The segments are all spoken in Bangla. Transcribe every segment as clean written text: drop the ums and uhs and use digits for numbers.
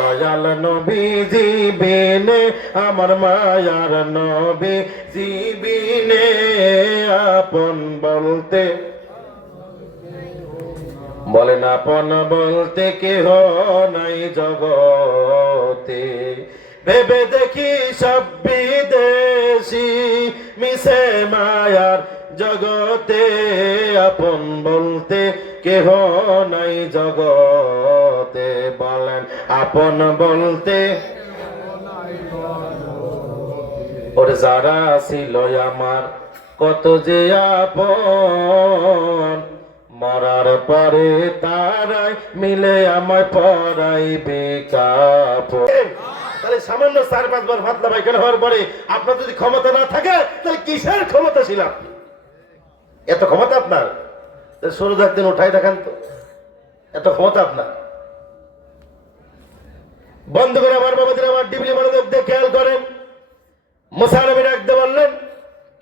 দয়াল নবীজি বিনে আমার মায়ার নবীজি বিনে আপন বলতে বলেন আপন বলতে কেহ নাই জগতে ভেবে দেখি সব বিদেশি মিশে মায়ার জগতে আপন বলতে কেহ নাই জগতে বলেন আপন বলতে ওর যারা ছিল আমার কত যে আপন মরার পরে তারাই মিলে আমায় পরাইবে কাপড়। তাহলে সামান্য 4-5 বার ফাতনা পায়খানা হওয়ার পরে আপনার যদি ক্ষমতা না থাকে তাহলে কিসের ক্ষমতাশীল আপনি? এত ক্ষমতা আপনার? সরু একদিন উঠাই দেখান তো, এত ক্ষমতা আপনার? বন্ধ করে আমার বাবাদের আমার ডিবলি মনোযোগ দিয়ে খেয়াল করেন। মুসা নবী ডাকতে বললেন,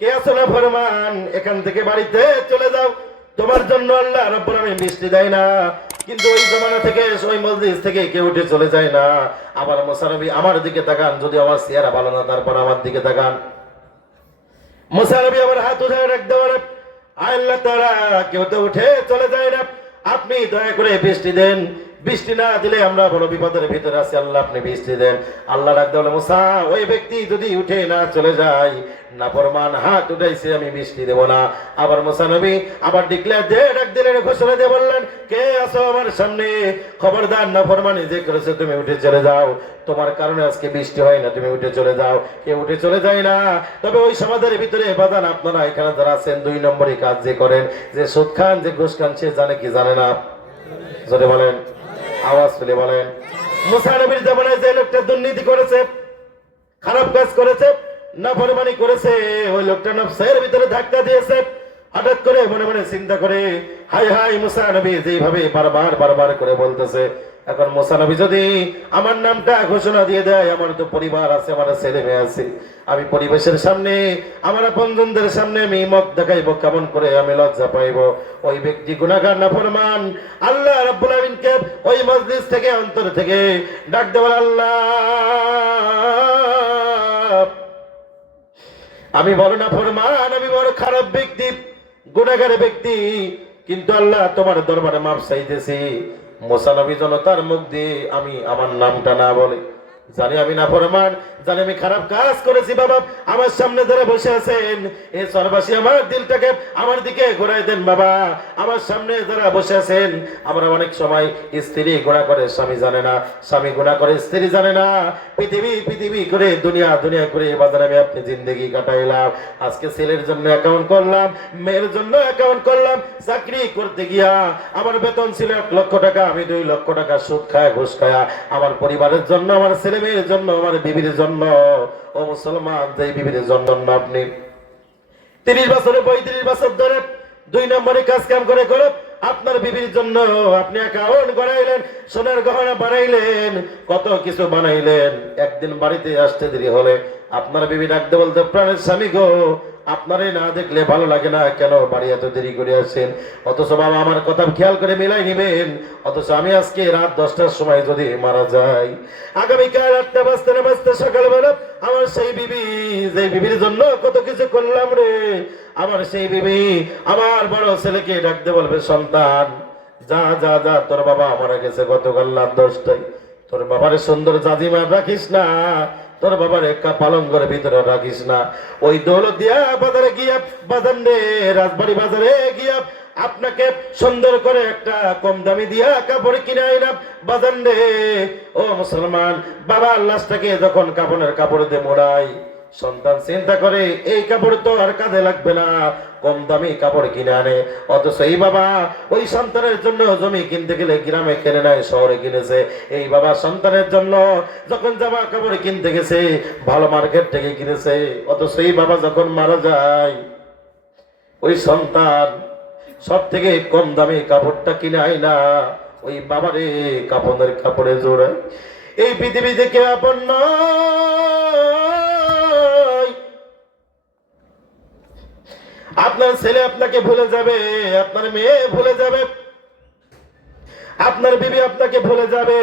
কে আছো না ফরমান, এখান থেকে বাড়িতে চলে যাও, তোমার জন্য আল্লাহ রাব্বুল আলামিন বৃষ্টি দেয় না। কিন্তু ওই জমানা থেকে ওই মজলিস থেকে কেউ উঠে চলে যায় না। আবার মুসা নবী আমার দিকে তাকান, যদি আমার চেহারা ভালো না তারপর আমার দিকে তাকান। মুসা নবী আমার হাত উঠে রাখতে পারে, আল্লাহ তাআলা কেউ তো উঠে চলে যায় না, আপনি দয়া করে বৃষ্টি দেন, বৃষ্টি না দিলে আমরা বড় বিপদের ভিতরে আছি, আল্লাহ আপনি বৃষ্টি দেন। আল্লাহ ডাকতে বলে, মুসা ওই ব্যক্তি যদি উঠে না চলে যায়, নাফরমান হাত উঠাইছে, আমি বৃষ্টি দেব না। আবার মুসা নবী আবার ডিক্লেয়ার দিয়ে ডাক দিলেন, ঘোষণা দিয়ে বললেন, কে আছো আমার সামনে, খবরদার নাফরমানি যে করেছে তুমি উঠে চলে যাও, তোমার কারণে আজকে বৃষ্টি হয় না, তুমি উঠে চলে যাও। কেউ উঠে চলে যায় না। তবে ওই সমাজের ভিতরে বাদান আপনারা এখানে যারা আছেন 2 নম্বরই কাজ যে করেন, যে সুদ খান যে ঘুষ খান, সে জানে কি জানে না? জোরে বলেন, আওয়াজ তুলে বলেন। মুসা নবীর জামানায় যে লোকটা দুর্নীতি করেছে, খারাপ কাজ করেছে, নাফরমানি করেছে, ওই লোকটা নফসের ভিতরে ধাক্কা দিয়েছে। হঠাৎ করে মনে মনে চিন্তা করে, হাই হাই মুসা নবী যেইভাবে বারবার করে বলতেছে, এখন মুসা নবী যদি আমার নামটা ঘোষণা দিয়ে দেয়, আমার তো পরিবার আছে, আমার ছেলে মেয়ে আছে, আমি পরিবেশের সামনে আমার আপনজনদের সামনে আমি মুখ দেখাইবো, কেমন করে আমি লজ্জা পাইবো। ওই ব্যক্তি গুনাহগার নাফরমান আল্লাহ রাব্বুল আলামিনকে ওই মজলিস থেকে অন্তর থেকে ডাক দেওয়ার, আল্লাহ আমি বড় নাফরমান, আমি বড় খারাপ ব্যক্তি, গুনাহগার ব্যক্তি, কিন্তু আল্লাহ তোমার দরবারে মাফ চাইতেছি। মুসা নবী যেন তার মুখ দিয়ে আমি আমার নামটা না বলে, জানি আমি নাফরমান, জানি আমি খারাপ কাজ করেছি। বাবা আমার সামনে যারা বসে আছেন, এই সর্বাসী আমার দিলটাকে আমার দিকে ঘোরাই দেন। বাবা আমার সামনে যারা বসে আছেন, আমরা অনেক সময় স্ত্রী গুনাহ করে স্বামী জানে না, স্বামী গুনাহ করে স্ত্রী জানে না, পৃথিবী করে দুনিয়া করে বাজারে আমি আপনি জিন্দগি কাটাইলাম। আজকে ছেলের জন্য অ্যাকাউন্ট করলাম, মেয়ের জন্য অ্যাকাউন্ট করলাম, চাকরি করতে গিয়া আমার বেতন ছিল 1 লক্ষ টাকা, আমি 2 লক্ষ টাকা সুদ খায় ঘুষ খায়া আমার পরিবারের জন্য, আমার ছেলে মেয়ের জন্য, আমার বিবির জন্য, ও মুসলমান যে বিবির জন্য আপনি 30 বছরে 35 বছর ধরে 2 নম্বরে কাজ কাম করে আপনার বিবির জন্য আপনি অ্যাকাউন্ট করাইলেন, সোনার গহনা বানাইলেন, কত কিছু বানাইলেন। একদিন বাড়িতে আসতে দেরি হলে আপনার বিবি ডাকতে বলতে, প্রাণের স্বামী গো, আপনারে না দেখলে ভালো লাগে না, কেন বাড়ি এত দেরি করে আসেন? অথচ বাবা আমার কথা খেয়াল করে মিলাই নিবেন, অথচ আমি আজকে রাত 10টার সময় যদি মারা যাই, আগামীকাল 8টা বাজতে না বাজতে সকালবেলা আমার সেই বিবি, যে বিবির জন্য কত কিছু করলাম রে, আমার সেই বিবি আমার বড় ছেলেকে ডাকতে বলবে, সন্তান যা যা যা, তোর বাবা মারা গেছে গতকাল রাত 10টায়, তোর বাবারে সুন্দর জাজিমা রাখিস না, তোর বাবার একটা পালঙ্গের ভিতরে রাখিস না। ওই দৌলতদিয়া বাজারে গিয়া, রাজবাড়ি বাজারে গিয়া আপনাকে সুন্দর করে একটা কম দামি দিয়া কাপড় কিনে আইলাম বাজান রে। ও মুসলমান, বাবার লাশটাকে যখন কাপড়ের কাপড় দিয়ে মোড়াই, সন্তান চিন্তা করে এই কাপড় তো আর কাঁধে লাগবে না, কম দামি কাপড় কিনে আনে। অথচ এই বাবা ওই সন্তানের জন্য জমি কিনতে গেলে গ্রামে কেনে নাই, শহরে কিনেছে। এই বাবা সন্তানের জন্য যখন জামা কাপড় কিনতে গেছে, ভালো মার্কেট থেকে কিনেছে। অথচ এই বাবা যখন মারা যায়, ওই সন্তান সব থেকে কম দামি কাপড়টা কিনে আয় না, ওই বাবারে কাপড়ের কাপড়ে জোড়ায়। এই পৃথিবী থেকে আপন নয়, আপনার ছেলে আপনাকে ভুলে যাবে, আপনার মেয়ে ভুলে যাবে, আপনার বিবি আপনাকে ভুলে যাবে,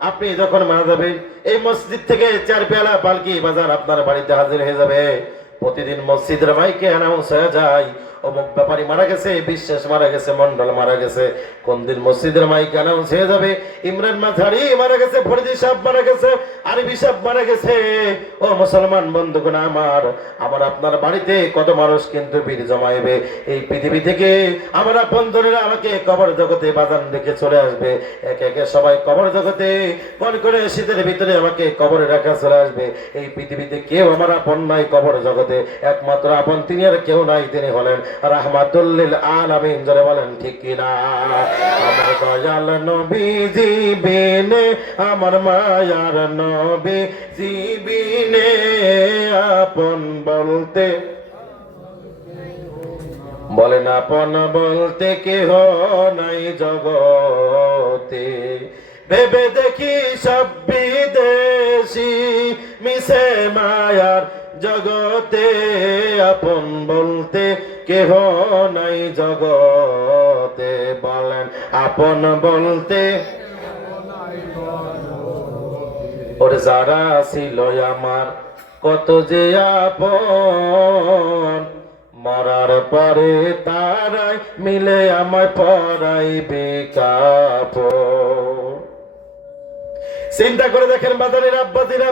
আপনি যখন মারা যাবেন এই মসজিদ থেকে 4 পেয়ালা পালকি বাজার আপনার বাড়িতে হাজির হয়ে যাবে। প্রতিদিন মসজিদের মাইকে অ্যানাউন্স হয়ে যায় অমুক ব্যাপারী মারা গেছে, বিশ্বাস মারা গেছে, মন্ডল মারা গেছে। কোন দিন মসজিদের মাইকে অ্যানাউন্স হয়ে যাবে ইমরান মাঝারি মারা গেছে, ফরিদি সাহেব মারা গেছে, আরবি সাহেব মারা গেছে। ও মুসলমান বন্ধুগণ আমার, আমার আপনার বাড়িতে কত মানুষ কিন্তু ভিড় জমাইবে। এই পৃথিবী থেকে আমার আপনজনেরা আমাকে কবর জগতে বাজান রেখে চলে আসবে। একে একে সবাই কবর জগতে মন করে শীতের ভিতরে আমাকে কবরে রাখা চলে আসবে। এই পৃথিবীতে কেউ আমার আপন নাই কবর জগতে, একমাত্র আপন তিনি আর কেউ নাই, তিনি হলেন রাহমাতুল আলামিন। জোরে বলেন ঠিক কিনা? আমার দয়াল নবী জীবিনে, আমার মায়ার নবী জীবিনে, আপন বলতে বলেন আপন বলতে কেহ নাই জগতে। ভেবে দেখি সব বিদেশি মিশে মায়ার জগতে, আপন বলতে কেহ নাই জগতে। বলেন আপন বলতে ওর যারা ছিল আমার কত যে আপন, মরার পরে তারাই মিলে আমায় পরাইবে কাপড়। চিন্তা করে দেখেন বাজারের আব্বাজিরা,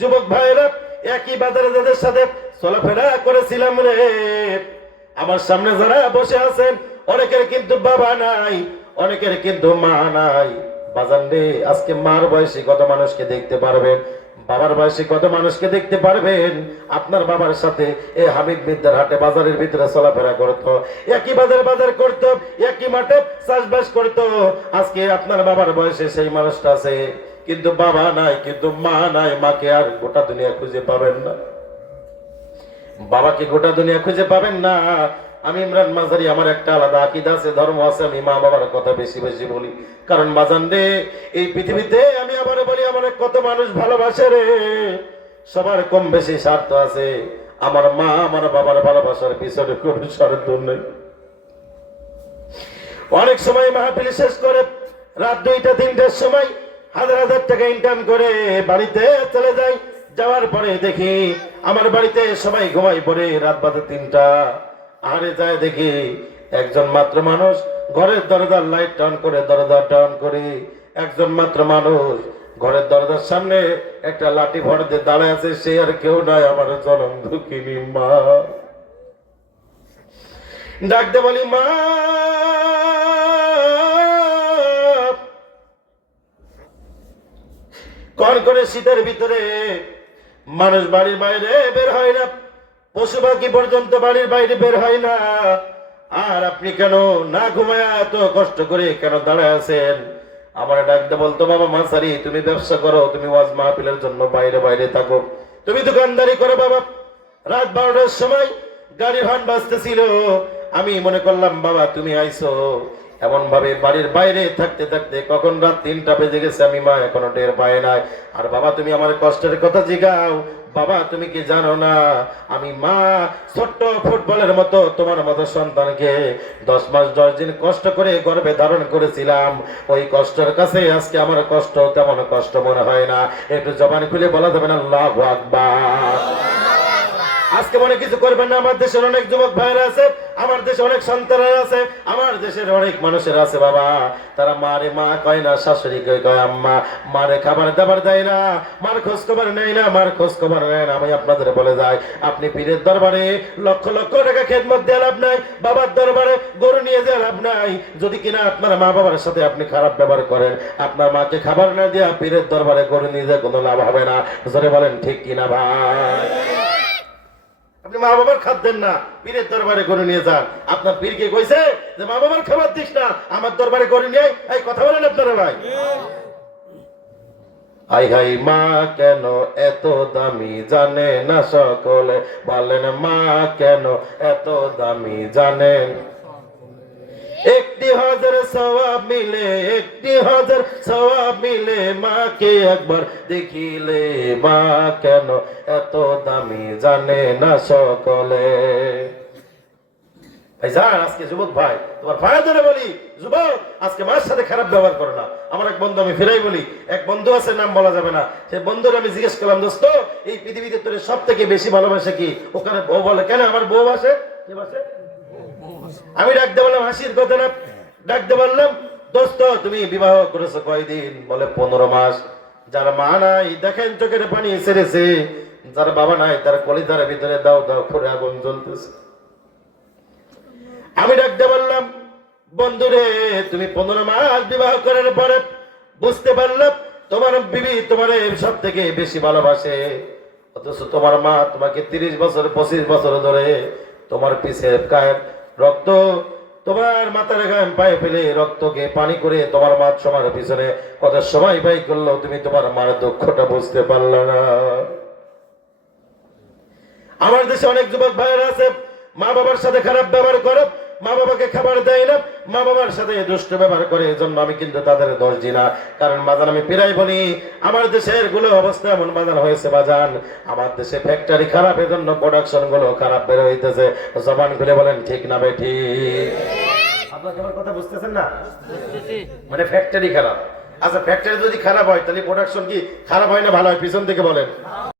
যুবক ভাইরা, একই বাজারে যাদের সাথে চলাফেরা করেছিলাম রে, আমার সামনে যারা বসে আছেন অনেকের কিন্তু বাবা নাই, অনেকের কিন্তু মা নাই। বাজান রে, আজকে মার বয়সী কত মানুষকে দেখতে পারবেন, বাবার বয়সী কত মানুষকে দেখতে পারবেন। আপনার বাবার সাথে এই হামিদ বিদ্যার হাটে বাজারের ভিতরে চলাফেরা করতো, একই বাজার করতো, একই মাঠে চাষবাস করতো। আজকে আপনার বাবার বয়সে সেই মানুষটা আছে, কিন্তু বাবা নাই, কিন্তু মা নাই। মাকে আর গোটা দুনিয়া খুঁজে পাবেন না, বাবাকে গোটা দুনিয়া খুঁজে পাবেন না। আমি ইমরান মাঝারি, আমার একটা আলাদা আকীদা আছে, ধর্ম আছে। আমি মা বাবার কথা বেশি বেশি বলি, কারণ বাজান রে, এই পৃথিবীতে আমি আবার বলি আমার কত মানুষ ভালোবাসে রে, সবার কম বেশি স্বার্থ আছে। আমার মা আমার বাবার ভালোবাসার পিছনে কোনো স্বার্থ নেই। অনেক সময় মাহফিল শেষ করে রাত 2টা-3টার সময় হাজার হাজার টাকা ইনকাম করে বাড়িতে চলে যাই। যাওয়ার পরে দেখি আমার বাড়িতে সবাই ঘুমাই পড়ে, রাত বাজে 3টা। আরে যায় দেখি একজন মাত্র মানুষ ঘরের দরজার লাইট টান করে, দরজা টান করে, একজন মাত্র মানুষ ঘরের দরজার সামনে একটা লাঠি ভর দিয়ে দাঁড়ায় আছে। সে আর কেউ নাই, আমার জনম দুঃখিনী মা। ডাকতে বলি, মা কন করে শীতের ভিতরে মানুষ বাড়ির বাইরে বের হয় না, পশু পাখি পর্যন্ত বাড়ির বাইরে বের হয় না, আর আপনি কেন না ঘুমায়া এত কষ্ট করে কেন দাঁড়ায় আছেন? আমার ডাকতে বলতো, বাবা মাসারি, তুমি ব্যবসা করো, তুমি ওয়াজ মাহফিলের জন্য বাইরে বাইরে থাকো, তুমি দোকানদারি করো বাবা। রাত 12টার সময় গাড়ির হর্ন বাজতেছিল, আমি মনে করলাম বাবা তুমি আইছো। এমন ভাবে বাড়ির বাইরে থাকতে থাকতে কখন রাত 3টা বেজে গেছে আমি মা এখনো টের পাই নাই। আর বাবা তুমি আমার কষ্টের কথা জিগাও, বাবা তুমি কি জানো না আমি মা ছোট্ট ফুটবলের মতো তোমার মতো সন্তানকে 10 মাস 10 দিন কষ্ট করে গর্ভে ধারণ করেছিলাম। ওই কষ্টের কাছে আজকে আমার কষ্ট তেমন কষ্ট মনে হয় না। একটু জবান খুলে বলা যাবে না আল্লাহু আকবার? আজকে মনে কিছু করবেন না। আমার দেশের অনেক যুবক ভাইরা আছে, আমার দেশে অনেক সন্তানরা আছে, আমার দেশের অনেক মানুষের আছে বাবা, তারা মারে মা কয় না, শাশুড়ি কয় আম্মা, মারে খাবার দাবার দেয় না, মার খোঁজ খবর নেয় না, মার খোঁজ খবর নেয় না। আমি আপনাদের বলে যাই, আপনি পীরের দরবারে লক্ষ লক্ষ টাকা খেদমত দিয়ে লাভ নাই, বাবার দরবারে গরু নিয়ে দিয়ে লাভ নাই, যদি কিনা আপনার মা বাবার সাথে আপনি খারাপ ব্যবহার করেন। আপনার মাকে খাবার না দিয়ে পীরের দরবারে গরু নিয়ে দিয়ে কোনো লাভ হবে না। জোরে বলেন ঠিক কিনা ভাই? আপনি মা বাবার খাদ্যেন না, পীরের দরবারে গরু নিয়ে যান। আপনার পীরকে কইছে যে মা বাবার খাবার দিস না, আমার দরবারে গরু নিয়ে এই কথা বলেন আপনারা ভাই? হাই হাই মা কেন এত দামি জানে না সকলে, বলেন মা কেন এত দামি জানেন? 1,000 সওয়াব মিলে, 1,000 সওয়াব মিলে, মাকে একবার দেখিলে মা কেন এত দামি জানে না সকলে। ভাইজান আজকে যুবক ভাই তোমার ভাই ধরে বলি, যুবক আজকে মায়ের সাথে খারাপ ব্যবহার করো না। আমার এক বন্ধু, আমি ফেরাই বলি, এক বন্ধু আছে, নাম বলা যাবে না, সে বন্ধুর আমি জিজ্ঞেস করলাম, দোস্ত এই পৃথিবীতে তোর সব থেকে বেশি ভালোবাসে কি? ওখানে বউ বলে, কেন আমার বউ আসে? আমি ডাকতে বললাম, হাসির কথা না, ডাকতে বললাম, দোস্ত তুমি বিবাহ করেছো কয়দিন? বলে 15 মাস। যার মা নাই দেখেন চোখের পানি ছেড়েছে, যার বাবা নাই তার কলিজার ভিতরে দাও দাও করে আগুন জ্বলতেছে। আমি ডাকতে বললাম, বন্ধুরে তুমি 15 মাস বিবাহ করার পরে বুঝতে পারলাম তোমার বিবি তোমার সব থেকে বেশি ভালোবাসে, অথচ তোমার মা তোমাকে 30 বছর 25 বছর ধরে তোমার পিছে গায়ের রক্ত, তোমার মাথার গায়ে পায়ে ফেলে রক্তকে পানি করে তোমার মা সবার পিছনে কত সময় ব্যয় করলো, তুমি তোমার মার দুঃখটা বুঝতে পারলে না। আমার দেশে অনেক যুবক ভাইয়েরা আছে, মা বাবার সাথে খারাপ ব্যবহার করে, মা বাবাকে খাবার দেয় না, মা বাবার সাথে দুষ্ট ব্যবহার করে। এজন্য আমি কিন্তু তাদের দোষ দিই না, কারণ বাজান আমি প্রায় বলি আমার দেশের গুলো অবস্থা এমন বাজান হয়েছে, বাজান আমার দেশে ফ্যাক্টরি খারাপ, এজন্য প্রোডাকশন গুলো খারাপ বের হইতেছে। জবান খুলে বলেন ঠিক না বেঠি? আপনাকে আমার কথা বুঝতেছেন না? মানে ফ্যাক্টরি খারাপ। আচ্ছা ফ্যাক্টরি যদি খারাপ হয় তাহলে প্রোডাকশন কি খারাপ হয় না ভালো হয়? পিছন থেকে বলেন।